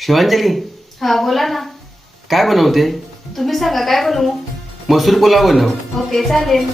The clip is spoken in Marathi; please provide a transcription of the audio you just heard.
शिवांजली, हा बोला ना. काय बनवते? तुम्ही सांगा काय बनवू. मसूर पुलाव बनव. ओके चालेल.